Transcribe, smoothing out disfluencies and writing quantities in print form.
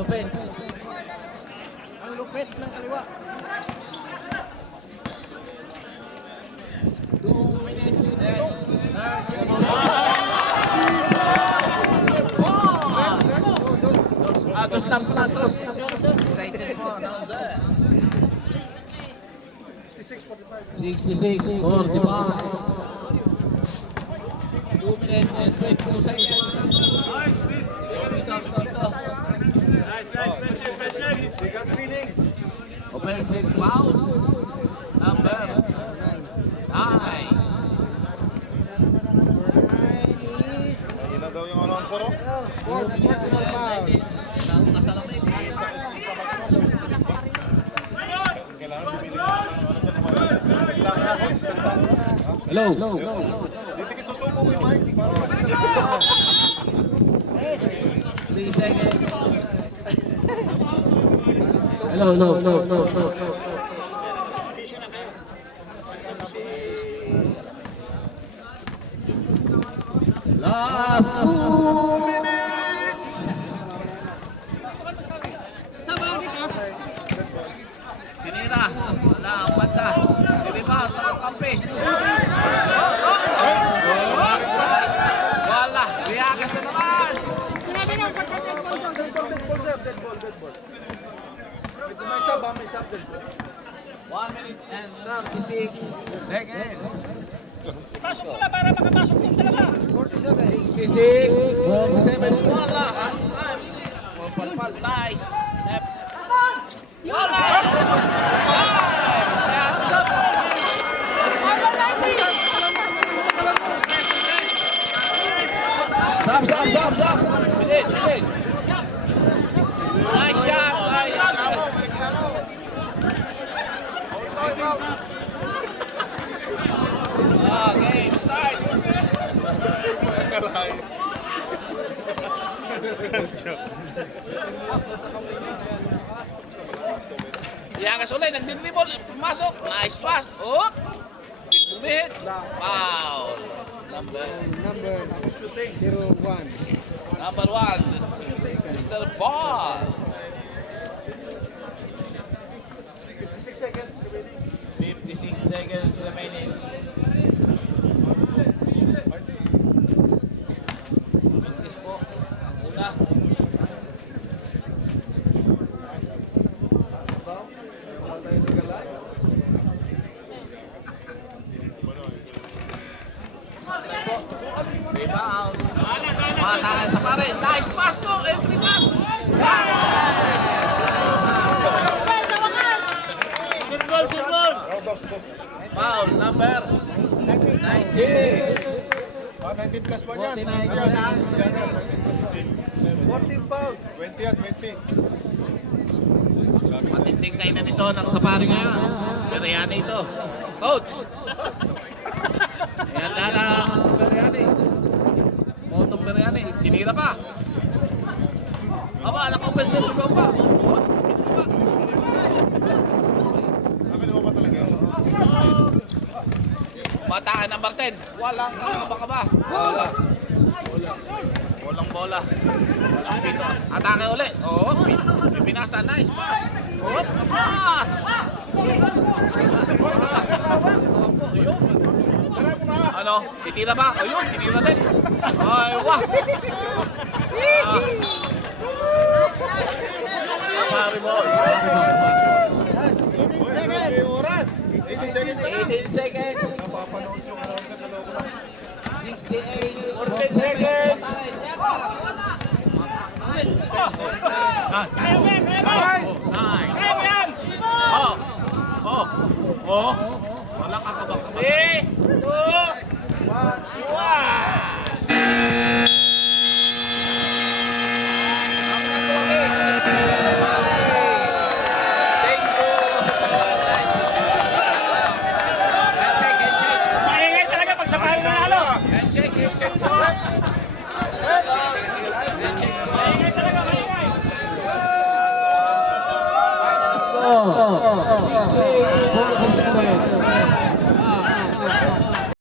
lupit. Ang lupit ng kaliwa. 2 minutes and 30 dos lang pala, dos. Excited po, announcer. 66, 45. 2 minutes and 22 seconds. Offensive foul. Number 9. Ayun na daw yung announcer. Fourth personal foul. Kasalamin. Kailangan bumili ng Hello. Titikis sa suko mo yung mic. Yes. 3 seconds. Hello. Last 2 minutes. Tinira. Wala ang banda. Tinira. Kampi. Wala. Riagas na naman. Sinabi na, pagkakas mo doon. Dead ball. May sub, dead ball. 1 minute and 36 seconds. Pasok mo na para makapasok din sa labas. 47. 66, 47, wala. Palpal, nice. Left. Wala! Nice! Shots up! Stop! Bilis! Nice shot! Game start! Riagas ulit, nagdidribble, pumasok, nice pass, oh! Bumihit, foul! Number 01. Number 1, Mr. Paul. 56 seconds remaining. Pagkis po. Una. Rebound. Matahan sa pare. Nice pass to. Entry pass. Foul number 19. 19 plus 1 yan. 49 seconds remaining. 14 foul. 20 yan, 20. Matinding kainan ito ng sapari ngayon. Biryani ito. Coach! Ayan na biryani. Motong biryani. Tinira pa. Aba, naka-offensive mo pa. Oh, Akin mo ba talaga yun? Batahan number 10. Walang kaba. Walang bola. Pito. Atake uli. Oh, pinasa. Nice pass. Oh, pass. Yun. Ano? Titira ba? O yun, tinira din. Ay, wah. Maribol. Last 18 seconds. Oras. 18 seconds na lang. 18 seconds. Napapanood yung around na kaloko. 68. 14 seconds. Wala ka kabang-kabang. 3, 2, 1.